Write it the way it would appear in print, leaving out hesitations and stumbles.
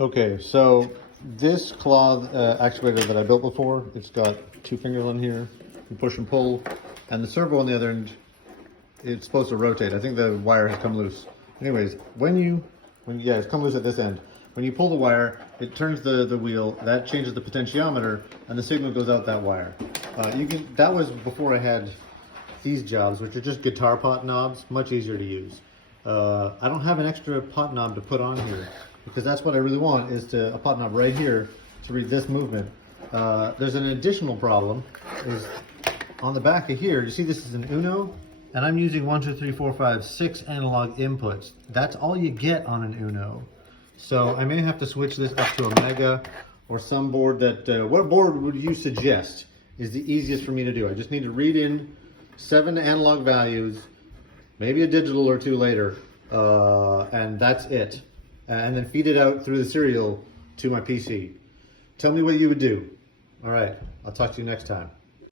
Okay, so this cloth actuator that I built before, it's got two fingers on here, you push and pull, and the servo on the other end, it's supposed to rotate. I think the wire has come loose. Anyways, yeah, it's come loose at this end. When you pull the wire, it turns the wheel, that changes the potentiometer, and the signal goes out that wire. That was before I had these jobs, which are just guitar pot knobs, much easier to use. I don't have an extra pot knob to put on here, because that's what I really want, is a pot knob right here to read this movement. There's an additional problem, is on the back of here, you see this is an Uno, and I'm using 1, 2, 3, 4, 5, 6 analog inputs. That's all you get on an Uno. So I may have to switch this up to a Mega or some board that, what board would you suggest is the easiest for me to do? I just need to read in 7 analog values, maybe a digital or 2 later, and that's it. And then feed it out through the serial to my PC. Tell me what you would do. All right, I'll talk to you next time.